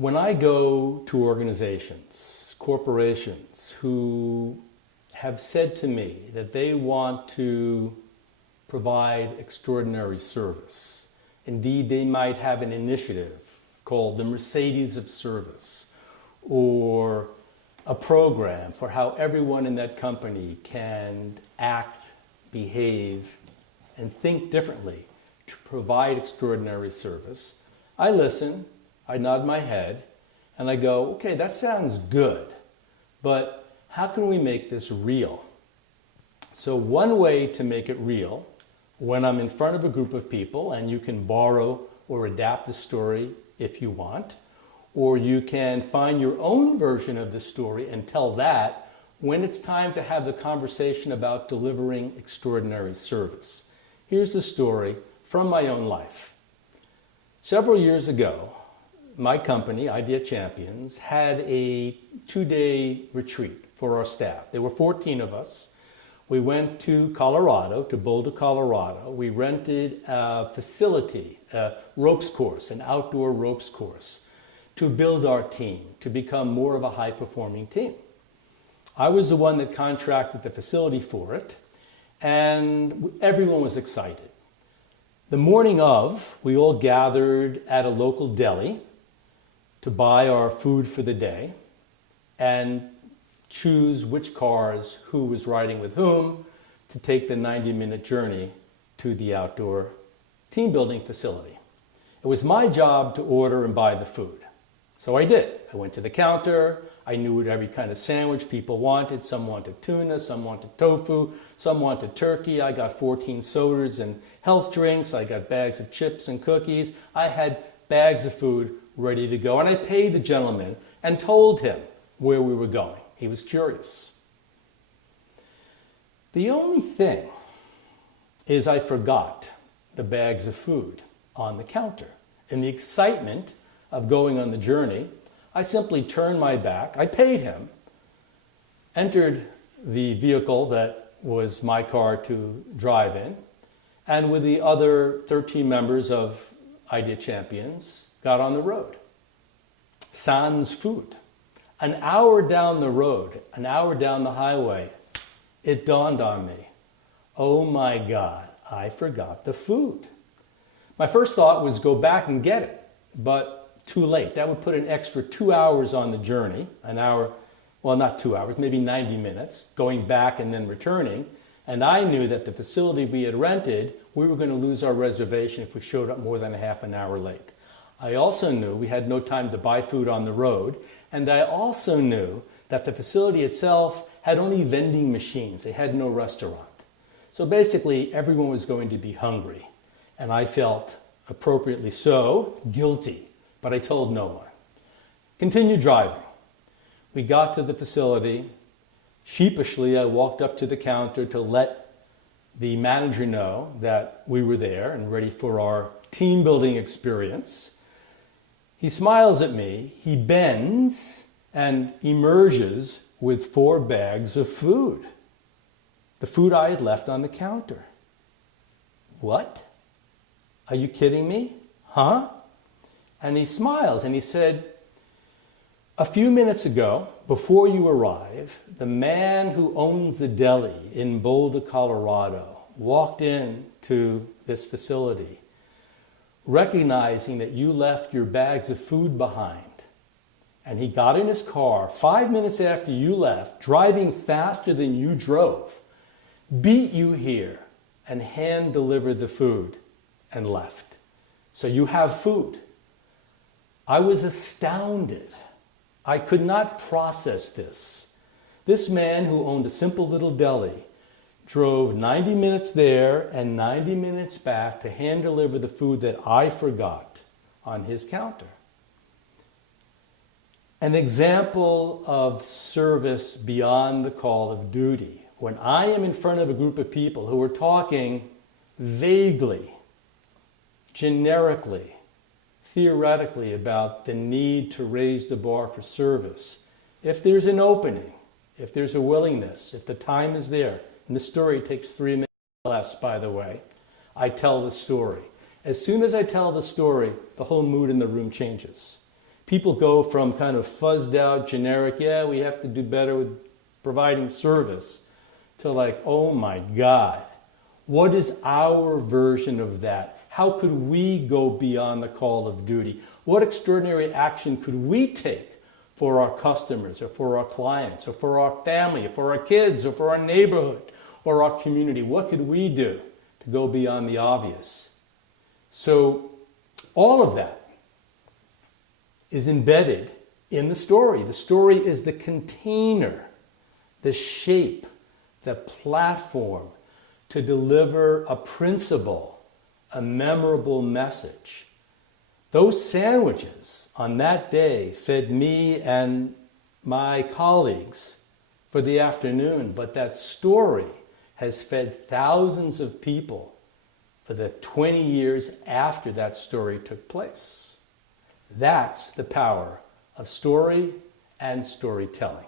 When I go to organizations, corporations who have said to me that they want to provide extraordinary service, indeed they might have an initiative called the Mercedes of Service, or a program for how everyone in that company can act, behave, and think differently to provide extraordinary service, I listen, I nod my head, and I go, okay, that sounds good, but how can we make this real? So one way to make it real, when I'm in front of a group of people, and you can borrow or adapt the story if you want, or you can find your own version of the story and tell that when it's time to have the conversation about delivering extraordinary service. Here's the story from my own life. Several years ago, my company, Idea Champions, had a 2-day retreat for our staff. There were 14 of us. We went to Colorado, to Boulder, Colorado. We rented a facility, a ropes course, an outdoor ropes course, to build our team, to become more of a high-performing team. I was the one that contracted the facility for it, and everyone was excited. The morning of, we all gathered at a local deli to buy our food for the day and choose which cars, who was riding with whom, to take the 90-minute journey to the outdoor team building facility. It was my job to order and buy the food. So I did. I went to the counter. I knew what every kind of sandwich people wanted. Some wanted tuna, some wanted tofu, some wanted turkey. I got 14 sodas and health drinks. I got bags of chips and cookies. I had bags of food ready to go. And I paid the gentleman and told him where we were going. He was curious. The only thing is I forgot the bags of food on the counter. In the excitement of going on the journey, I simply turned my back, I paid him, entered the vehicle that was my car to drive in, and with the other 13 members of Idea Champions, got on the road. Sans food. An hour down the road, an hour down the highway, it dawned on me, oh my God, I forgot the food. My first thought was go back and get it, but too late. That would put an extra 2 hours on the journey, an hour, well, not 2 hours, maybe 90 minutes, going back and then returning. And I knew that the facility we had rented, we were going to lose our reservation if we showed up more than a half an hour late. I also knew we had no time to buy food on the road. And I also knew that the facility itself had only vending machines. They had no restaurant. So basically, everyone was going to be hungry. And I felt, appropriately so, guilty. But I told no one. Continued driving. We got to the facility. Sheepishly, I walked up to the counter to let the manager know that we were there and ready for our team building experience. He smiles at me, he bends and emerges with 4 bags of food. The food I had left on the counter. What? Are you kidding me? Huh? And he smiles and he said, a few minutes ago, before you arrive, the man who owns the deli in Boulder, Colorado, walked into this facility, recognizing that you left your bags of food behind. And he got in his car 5 minutes after you left, driving faster than you drove, beat you here, and hand-delivered the food and left. So you have food. I was astounded. I could not process this. This man who owned a simple little deli drove 90 minutes there and 90 minutes back to hand deliver the food that I forgot on his counter. An example of service beyond the call of duty. When I am in front of a group of people who are talking vaguely, generically, theoretically about the need to raise the bar for service, if there's an opening, if there's a willingness, if the time is there, and the story takes 3 minutes less, by the way, I tell the story. As soon as I tell the story, the whole mood in the room changes. People go from kind of fuzzed out, generic, yeah, we have to do better with providing service, to like, oh my God, what is our version of that? How could we go beyond the call of duty? What extraordinary action could we take for our customers or for our clients or for our family or for our kids or for our neighborhood or our community? What could we do to go beyond the obvious? So all of that is embedded in the story. The story is the container, the shape, the platform to deliver a principle, a memorable message. Those sandwiches on that day fed me and my colleagues for the afternoon, but that story has fed thousands of people for the 20 years after that story took place. That's the power of story and storytelling.